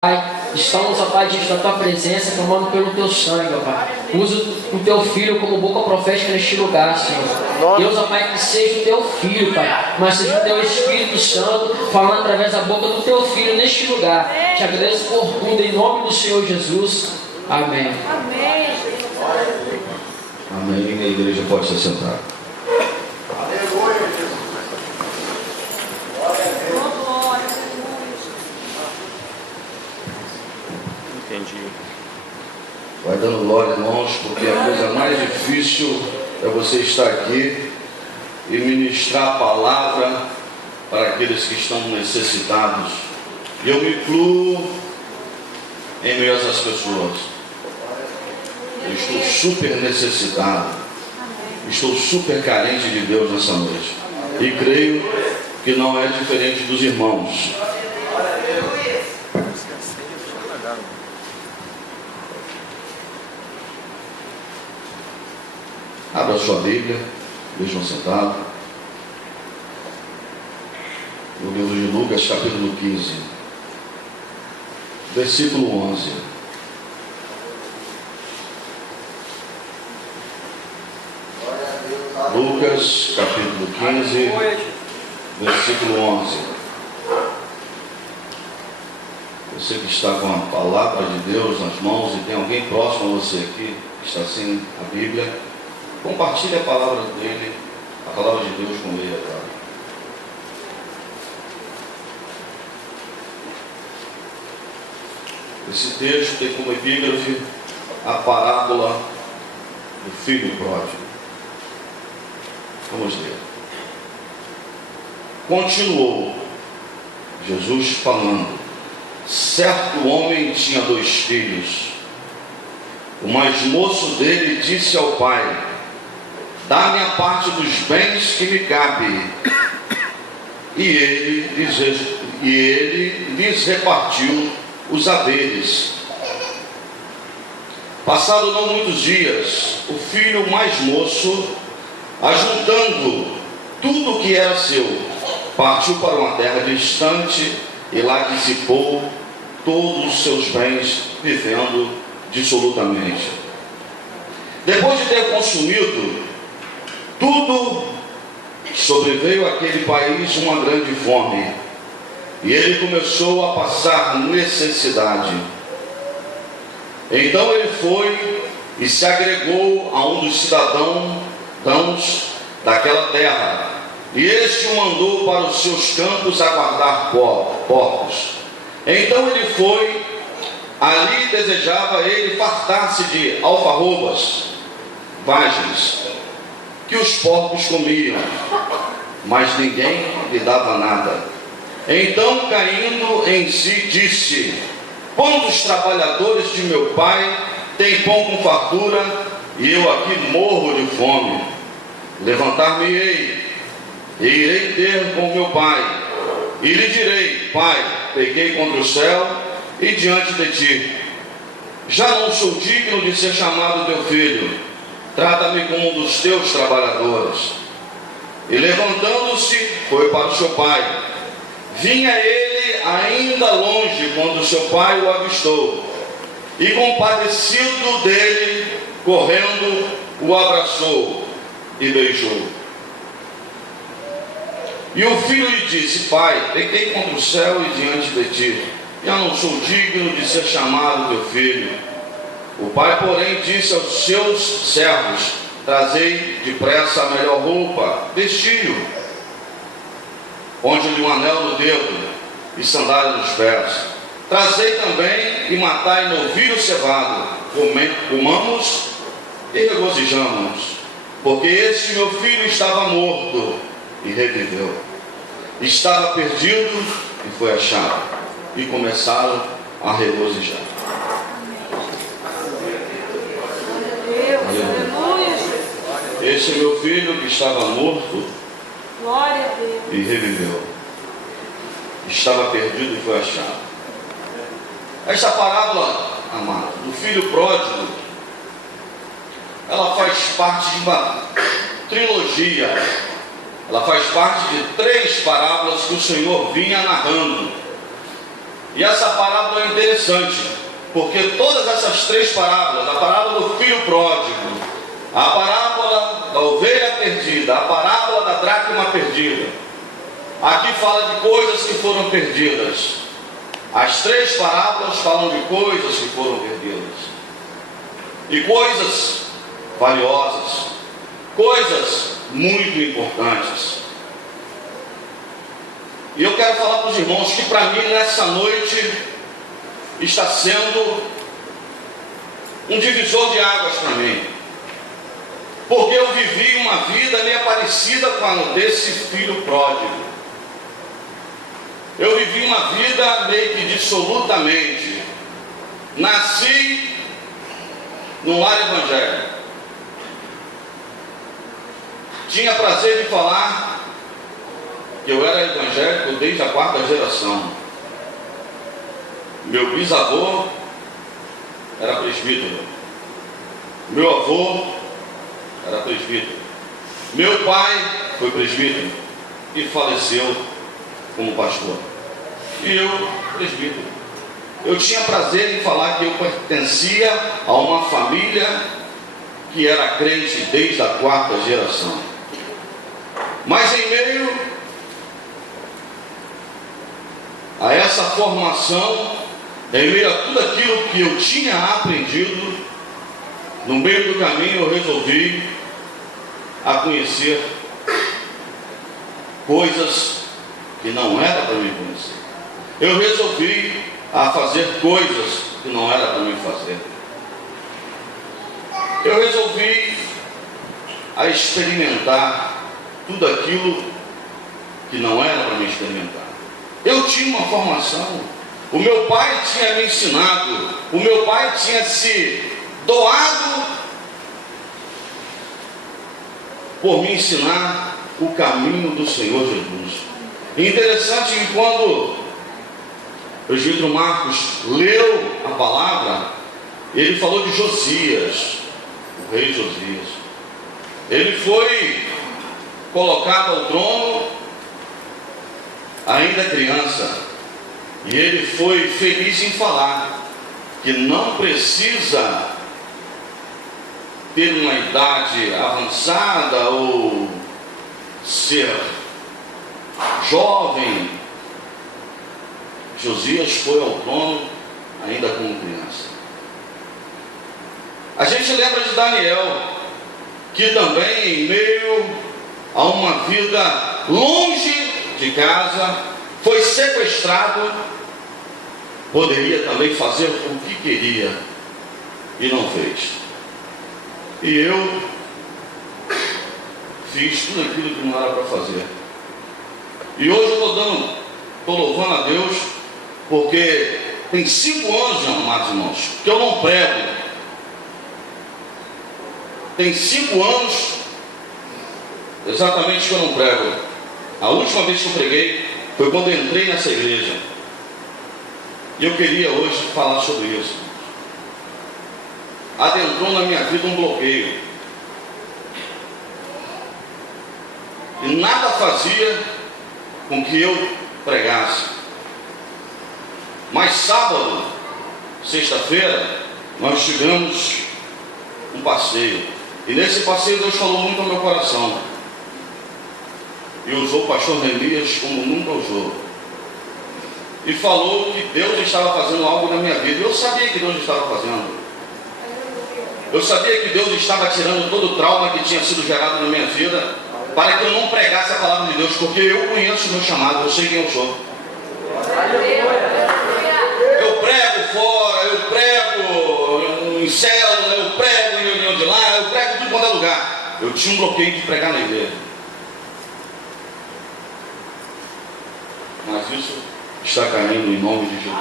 Pai, estamos, ó Pai, diante da Tua presença, clamando pelo Teu sangue, ó Pai. Usa o Teu Filho como boca profética neste lugar, Senhor. Deus, ó Pai, que seja o Teu Filho, Pai, mas seja o Teu Espírito Santo falando através da boca do Teu Filho neste lugar. Te agradeço por tudo, em nome do Senhor Jesus. Amém. Amém. Amém. A igreja pode se sentar. Entendi. Vai dando glória, irmãos, porque a coisa mais difícil é você estar aqui e ministrar a palavra para aqueles que estão necessitados. E eu me incluo em meio a essas pessoas. Eu estou super necessitado. Estou super carente de Deus nessa noite. E creio que não é diferente dos irmãos. Abra sua Bíblia, vejam sentado. No livro de Lucas, capítulo 15, versículo 11. Lucas, capítulo 15, versículo 11. Você que está com a palavra de Deus nas mãos e tem alguém próximo a você aqui que está sem a Bíblia, compartilhe a palavra dele, a palavra de Deus com ele agora. Esse texto tem como epígrafe a parábola do filho pródigo. Vamos ler. Continuou Jesus falando: certo homem tinha 2 filhos. O mais moço dele disse ao pai: dá-me a parte dos bens que me cabe. E ele lhes repartiu os haveres. Passado não muitos dias, o filho mais moço, ajuntando tudo o que era seu, partiu para uma terra distante e lá dissipou todos os seus bens, vivendo dissolutamente. Depois de ter consumido tudo, sobreveio àquele país uma grande fome, e ele começou a passar necessidade. Então ele foi e se agregou a um dos cidadãos daquela terra, e este o mandou para os seus campos a guardar porcos. Então ele foi, ali desejava ele fartar-se de alfarrobas, vagens, que os porcos comiam, mas ninguém lhe dava nada. Então, caindo em si, disse: quantos trabalhadores de meu pai têm pão com fartura, e eu aqui morro de fome? Levantar-me-ei, e irei ter com meu pai, e lhe direi: pai, pequei contra o céu e diante de ti. Já não sou digno de ser chamado teu filho. Trata-me como um dos teus trabalhadores. E levantando-se, foi para o seu pai. Vinha ele ainda longe quando seu pai o avistou, e compadecido dele, correndo, o abraçou e beijou. E o filho lhe disse: pai, pequei contra o céu e diante de ti, já não sou digno de ser chamado teu filho. O pai, porém, disse aos seus servos: trazei depressa a melhor roupa, vestiu, ponde-lhe um anel no dedo e sandália nos pés. Trazei também e matai novilho cevado, comamos e regozijamos, porque este meu filho estava morto e reviveu, estava perdido e foi achado. E começaram a regozijar. Esse meu filho que estava morto, Glória a Deus, e reviveu, estava perdido e foi achado. Esta parábola, amado, do filho pródigo, ela faz parte de uma trilogia. Ela faz parte de 3 parábolas que o Senhor vinha narrando. E essa parábola é interessante, porque todas essas três parábolas, a parábola do filho pródigo, a parábola da ovelha perdida, a parábola da dracma perdida, aqui fala de coisas que foram perdidas. As três parábolas falam de coisas que foram perdidas. E coisas valiosas, coisas muito importantes. E eu quero falar para os irmãos que para mim nessa noite está sendo um divisor de águas para mim. Porque eu vivi uma vida meio parecida com a desse filho pródigo. Eu vivi uma vida meio que dissolutamente. Nasci num lar evangélico. Tinha prazer de falar que eu era evangélico desde a 4ª geração. Meu bisavô era presbítero. Meu avô era presbítero. Meu pai foi presbítero e faleceu como pastor. E eu, presbítero. Eu tinha prazer em falar que eu pertencia a uma família que era crente desde a 4ª geração. Mas em meio a essa formação, em meio a tudo aquilo que eu tinha aprendido, no meio do caminho eu resolvi a conhecer coisas que não era para mim conhecer. Eu resolvi a fazer coisas que não era para mim fazer. Eu resolvi a experimentar tudo aquilo que não era para mim experimentar. Eu tinha uma formação, o meu pai tinha me ensinado, o meu pai tinha se doado por me ensinar o caminho do Senhor Jesus. E interessante que quando o presbítero Marcos leu a palavra, ele falou de Josias, o rei Josias. Ele foi colocado ao trono ainda criança, e ele foi feliz em falar que não precisa ter uma idade avançada ou ser jovem. Josias foi ao trono ainda como criança. A gente lembra de Daniel, que também em meio a uma vida longe de casa, foi sequestrado, poderia também fazer o que queria e não fez. E eu fiz tudo aquilo que não era para fazer. E hoje eu estou louvando a Deus, porque tem 5 anos, amados irmãos, que eu não prego. Tem 5 anos exatamente que eu não prego. A última vez que eu preguei foi quando eu entrei nessa igreja. E eu queria hoje falar sobre isso. Adentrou na minha vida um bloqueio. E nada fazia com que eu pregasse. Mas sábado, sexta-feira, nós tivemos um passeio. E nesse passeio Deus falou muito ao meu coração. E usou o pastor Neemias como nunca usou. E falou que Deus estava fazendo algo na minha vida. Eu sabia que Deus estava fazendo. Eu sabia que Deus estava tirando todo o trauma que tinha sido gerado na minha vida, para que eu não pregasse a palavra de Deus, porque eu conheço o meu chamado, eu sei quem eu sou. Eu prego fora, eu prego em célula, eu prego em reunião de lá, eu prego em tudo quanto é lugar. Eu tinha um bloqueio de pregar na igreja. Mas isso está caindo em nome de Jesus.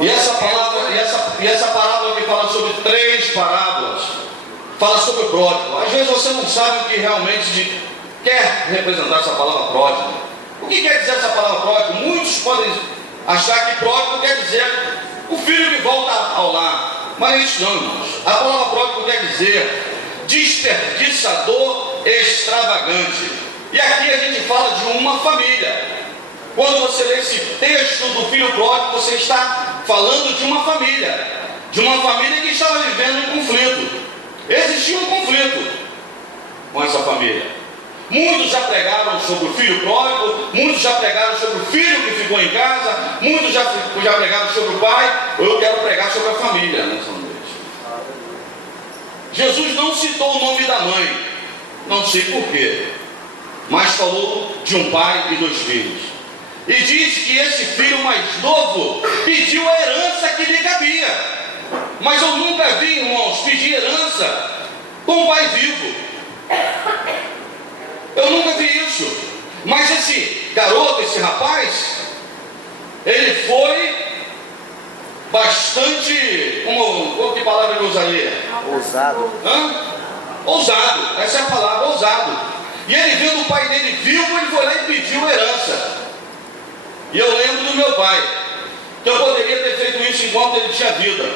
E essa parábola que fala sobre 3 parábolas, fala sobre o pródigo. Às vezes você não sabe o que realmente quer representar essa palavra pródigo. O que quer dizer essa palavra pródigo? Muitos podem achar que pródigo quer dizer o filho que volta ao lar. Mas é isso não, irmãos. A palavra pródigo quer dizer desperdiçador extravagante. E aqui a gente fala de uma família. Quando você lê esse texto do filho pródigo, você está falando de uma família que estava vivendo um conflito. Existia um conflito com essa família. Muitos já pregaram sobre o filho pródigo, muitos já pregaram sobre o filho que ficou em casa, muitos já pregaram sobre o pai. Eu quero pregar sobre a família nessa noite. Jesus não citou o nome da mãe, não sei porquê, mas falou de um pai e 2 filhos. E diz que esse filho mais novo pediu a herança que lhe cabia. Mas eu nunca vi, irmãos, pedir herança com o pai vivo. Eu nunca vi isso. Mas esse garoto, esse rapaz, ele foi bastante, que palavra eu usaria? Ousado. Ousado, essa é a palavra, ousado. E ele vendo o pai dele vivo, ele foi lá e pediu herança. E eu lembro do meu pai, que eu poderia ter feito isso enquanto ele tinha vida.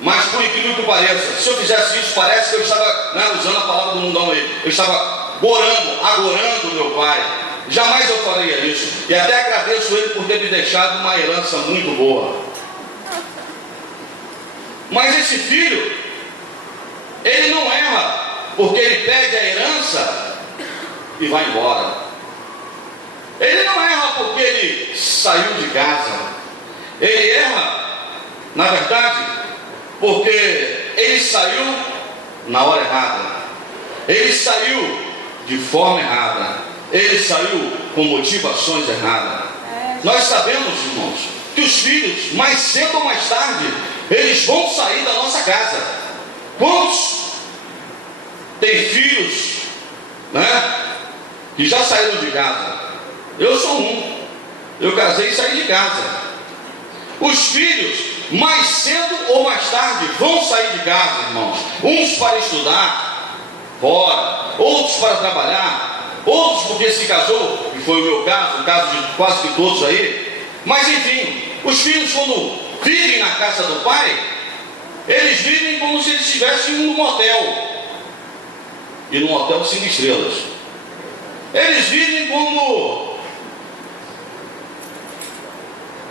Mas por incrível que pareça, se eu fizesse isso, parece que eu estava usando a palavra do mundão aí. Eu estava agorando meu pai. Jamais eu faria isso. E até agradeço ele por ter me deixado uma herança muito boa. Mas esse filho, ele não erra, porque ele pede a herança e vai embora. Ele não erra porque ele saiu de casa. Ele erra, na verdade, porque ele saiu na hora errada. Ele saiu de forma errada. Ele saiu com motivações erradas. Nós sabemos, irmãos, que os filhos, mais cedo ou mais tarde, eles vão sair da nossa casa. Quantos têm filhos, que já saíram de casa? Eu sou um. Eu casei e saí de casa. Os filhos, mais cedo ou mais tarde, vão sair de casa, irmãos. Uns para estudar fora, outros para trabalhar, outros porque se casou, que foi o meu caso, o caso de quase que todos aí. Mas enfim, os filhos, quando vivem na casa do pai, eles vivem como se eles estivessem num motel. E num hotel 5 estrelas. Eles vivem como...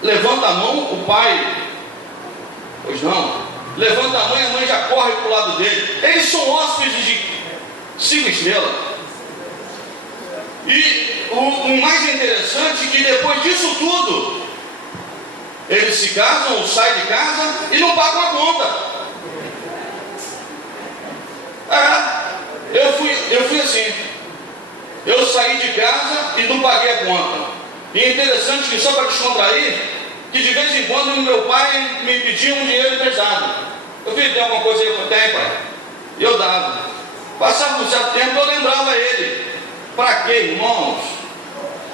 Levanta a mão, o pai... Pois não. Levanta a mãe já corre para o lado dele. Eles são hóspedes de 5 estrelas. E o mais interessante é que depois disso tudo, eles se casam ou saem de casa e não pagam a conta. Eu fui assim. Eu saí de casa e não paguei a conta. E é interessante que, só para descontrair, que de vez em quando meu pai me pedia um dinheiro emprestado. Eu falei, tem alguma coisa aí? Eu falei, tem, pai. E eu dava. Passava um certo tempo, eu lembrava ele. Para quê, irmãos?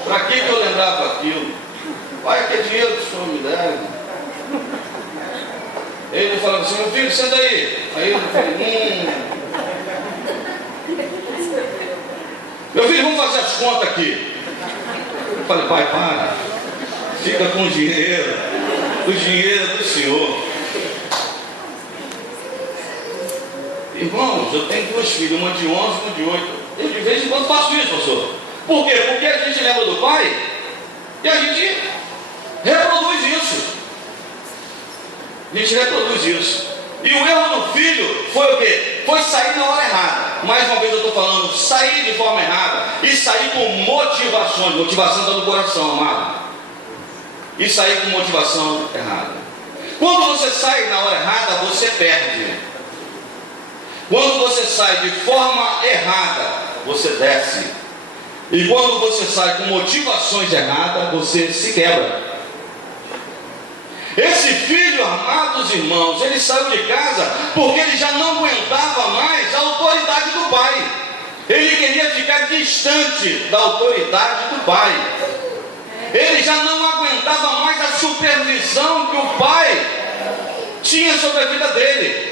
Para que eu lembrava aquilo? Pai, que dinheiro que o senhor me deve? Ele falava assim, meu filho, senta aí. Aí eu falei, meu filho, vamos fazer as contas aqui. Eu falei, pai, para. Fica com o dinheiro. O dinheiro é do senhor. Irmãos, eu tenho 2 filhas, uma de 11 e uma de 8. Eu de vez em quando faço isso, pastor. Por quê? Porque a gente lembra do pai e a gente reproduz isso. A gente reproduz isso. E o erro do filho foi o quê? Foi sair na hora errada. Mais uma vez eu estou falando, sair de forma errada e sair com motivações. Motivação está no coração, amado. E sair com motivação errada. Quando você sai na hora errada, você perde. Quando você sai de forma errada, você desce. E quando você sai com motivações erradas, você se quebra. Esse filho, amados irmãos, ele saiu de casa porque ele já não aguentava mais a autoridade do pai. Ele queria ficar distante da autoridade do pai. Ele já não aguentava mais a supervisão que o pai tinha sobre a vida dele.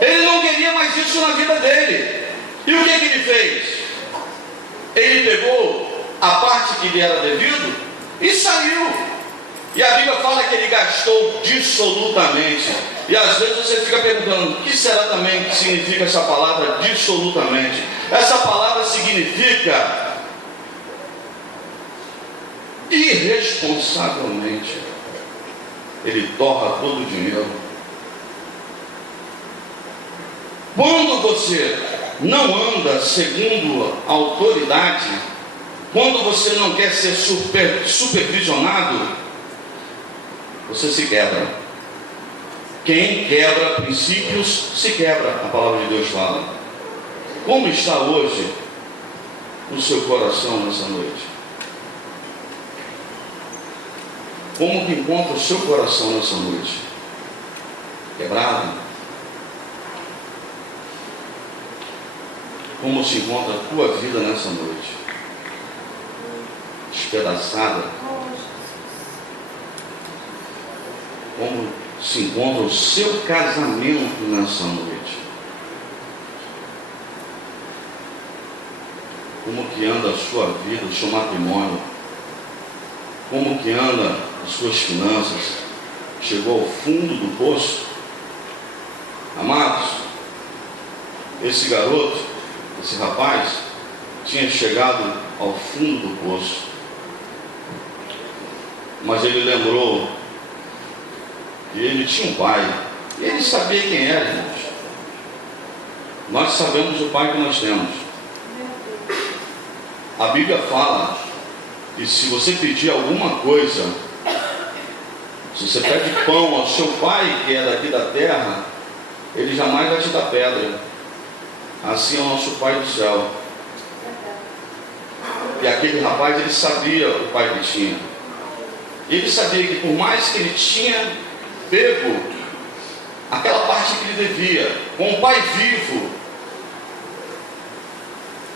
Ele não queria mais isso na vida dele. E o que ele fez? Ele pegou a parte que lhe era devido e saiu. E a Bíblia fala que ele gastou dissolutamente. E às vezes você fica perguntando, o que será também que significa essa palavra dissolutamente? Essa palavra significa irresponsavelmente, ele torra todo o dinheiro. Quando você não anda segundo a autoridade, quando você não quer ser supervisionado, você se quebra. Quem quebra princípios se quebra, a palavra de Deus fala. Como está hoje o seu coração nessa noite? Como que encontra o seu coração nessa noite? Quebrado? Como se encontra a tua vida nessa noite? Despedaçada? Como se encontra o seu casamento nessa noite? Como que anda a sua vida, o seu matrimônio? Como que anda as suas finanças? Chegou ao fundo do poço? Amados, esse garoto, esse rapaz, tinha chegado ao fundo do poço. Mas ele lembrou que ele tinha um pai. E ele sabia quem era, irmãos. Nós sabemos o pai que nós temos. A Bíblia fala que se você pedir alguma coisa, se você pede pão ao seu pai que é daqui da terra, ele jamais vai te dar pedra. Assim é o nosso Pai do céu. E aquele rapaz, ele sabia o pai que tinha. Ele sabia que por mais que ele tinha pego aquela parte que ele devia com o pai vivo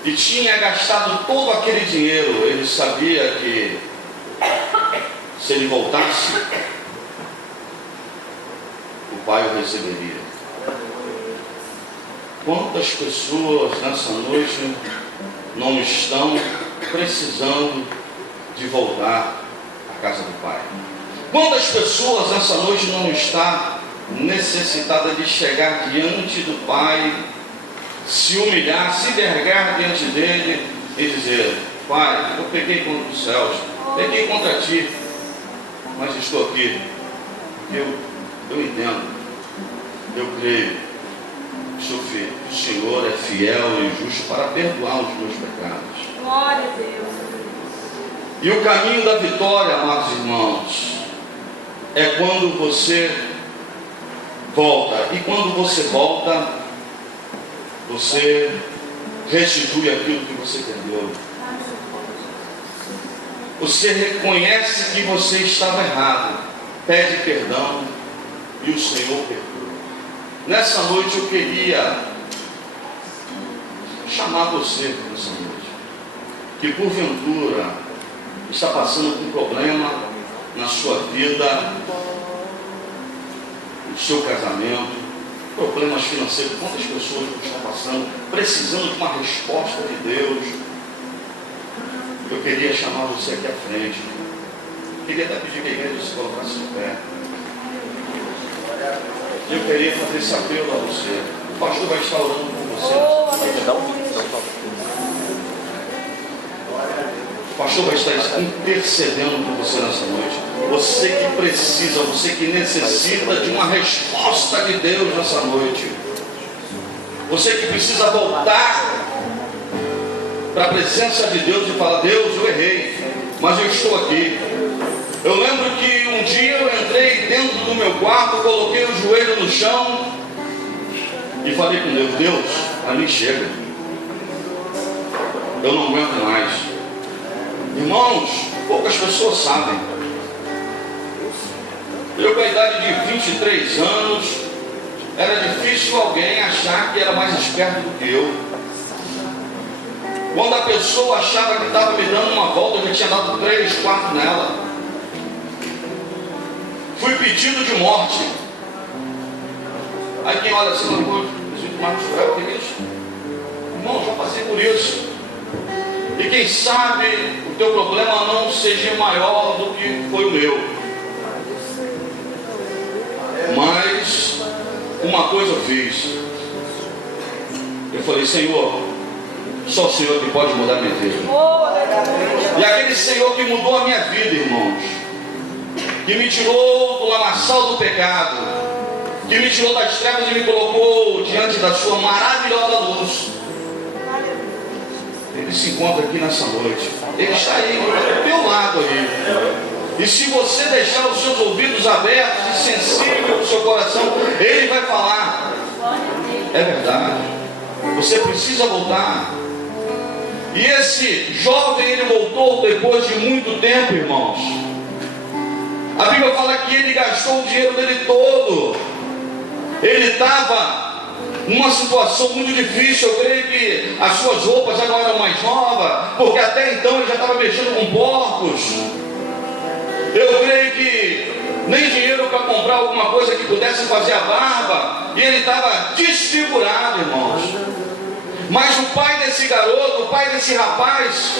e tinha gastado todo aquele dinheiro, ele sabia que se ele voltasse, o pai o receberia. Quantas pessoas nessa noite não estão precisando de voltar à casa do Pai? Quantas pessoas nessa noite não estão necessitadas de chegar diante do Pai, se humilhar, se vergar diante dele e dizer: Pai, eu pequei contra os céus, pequei contra ti, mas estou aqui, eu entendo, eu creio. O Senhor é fiel e justo para perdoar os meus pecados. Glória a Deus. E o caminho da vitória, amados irmãos, é quando você volta. E quando você volta, você restitui aquilo que você perdeu. Você reconhece que você estava errado, pede perdão e o Senhor perdoa. Nessa noite eu queria chamar você nessa noite, que porventura está passando por um problema na sua vida, no seu casamento, problemas financeiros. Quantas pessoas estão passando, precisando de uma resposta de Deus? Eu queria chamar você aqui à frente. Eu queria até pedir que a igreja se colocasse de pé. Eu queria fazer esse apelo a você. O pastor vai estar orando por você. O pastor vai estar intercedendo por você nessa noite. Você que precisa, você que necessita de uma resposta de Deus nessa noite. Você que precisa voltar para a presença de Deus e falar: Deus, eu errei, mas eu estou aqui. Eu lembro que um dia eu entrei dentro do meu quarto, coloquei o joelho no chão e falei com Deus: Deus, para mim chega. Eu não aguento mais. Irmãos, poucas pessoas sabem. Eu, com a idade de 23 anos, era difícil alguém achar que era mais esperto do que eu. Quando a pessoa achava que estava me dando uma volta, eu já tinha dado 3, 4 nela. Fui pedido de morte. Aí quem olha assim, não, Marcos Joel, o que é isso? Irmão, já passei por isso. E quem sabe o teu problema não seja maior do que foi o meu. Mas uma coisa eu fiz. Eu falei: Senhor, só o Senhor que pode mudar minha vida. E aquele Senhor que mudou a minha vida, irmãos, que me tirou do lamaçal do pecado, que me tirou das trevas e me colocou diante da sua maravilhosa luz, Ele se encontra aqui nessa noite. Ele está aí, do teu lado aí. E se você deixar os seus ouvidos abertos e sensíveis ao seu coração, Ele vai falar. É verdade. Você precisa voltar. E esse jovem, ele voltou depois de muito tempo, irmãos. A Bíblia fala que ele gastou o dinheiro dele todo. Ele estava numa situação muito difícil. Eu creio que as suas roupas já não eram mais novas, porque até então ele já estava mexendo com porcos. Eu creio que nem dinheiro para comprar alguma coisa que pudesse fazer a barba. E ele estava desfigurado, irmãos. Mas o pai desse garoto, o pai desse rapaz,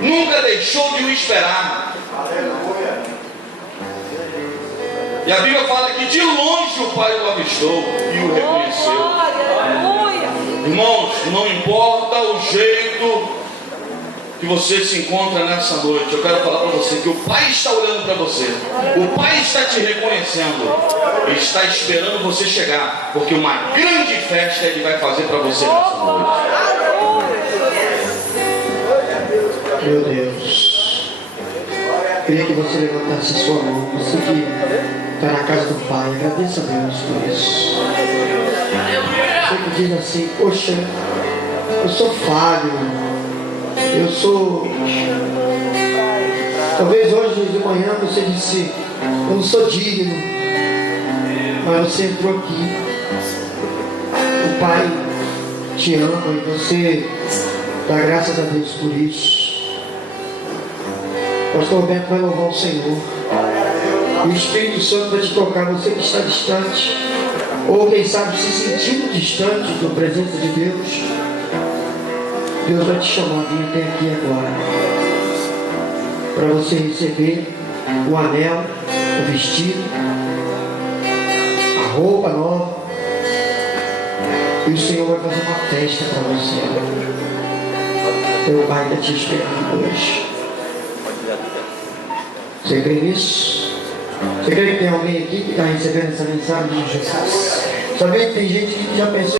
nunca deixou de o esperar. E a Bíblia fala que de longe o pai o avistou e o reconheceu. Irmãos, não importa o jeito que você se encontra nessa noite, eu quero falar para você que o Pai está olhando para você, o Pai está te reconhecendo, Ele está esperando você chegar, porque uma grande festa Ele vai fazer para você nessa noite. Meu Deus, queria que você levantasse a sua mão, você que está na casa do Pai, agradeça a Deus por isso. Você que diz assim: poxa, eu sou falho, eu sou... Talvez hoje de manhã você disse: eu não sou digno, mas você entrou aqui. O Pai te ama e você dá graças a Deus por isso. O pastor Roberto vai louvar o Senhor e o Espírito Santo vai te tocar. Você que está distante, ou quem sabe se sentindo distante da presença de Deus, Deus vai te chamar, vem até aqui agora, para você receber o anel, o vestido, a roupa nova, e o Senhor vai fazer uma festa para você. Teu Pai está te esperando hoje. Você crê nisso? Você crê que tem alguém aqui que está recebendo essa mensagem de Jesus? Sabe que tem gente que já pensou